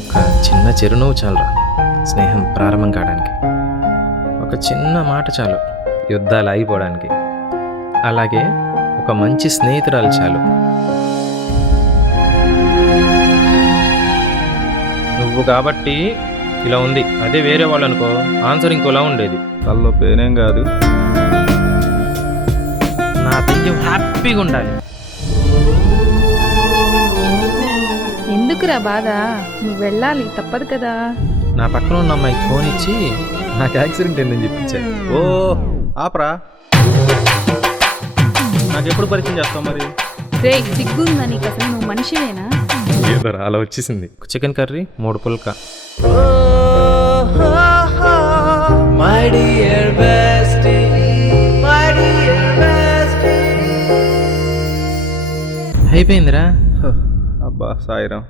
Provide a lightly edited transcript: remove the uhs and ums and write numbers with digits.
ఒక చిన్న చిరునవ్వు చాలురా స్నేహం ప్రారంభం కావడానికి. ఒక చిన్న మాట చాలు యుద్ధాలు ఆగిపోవడానికి. అలాగే ఒక మంచి స్నేహితురాలు చాలు. నువ్వు కాబట్టి ఇలా ఉంది, అదే వేరే వాళ్ళు అనుకో ఆన్సర్ ఇంకోలా ఉండేది. తల్లో పేనేం కాదు. నా దెయ్యం హ్యాపీగా ఉండాలి. ఎందుకురా బాధ? నువ్వు వెళ్ళాలి, తప్పదు కదా. నా పక్కన ఉన్న అమ్మాయికి ఫోన్ ఇచ్చి నాకు యాక్సిడెంట్ ఏందని చెప్పించాను. ఓ ఆపరా, నాకు ఎప్పుడు పరిచయం చేస్తావు మరి? రే సిగ్గుందా నీకు? అసలు నువ్వు మనిషివేనా? ఏదో అలా వచ్చేసింది. చికెన్ కర్రీ 3 పుల్కా. అయిపోయిందిరా. అబ్బా సాయిరాం.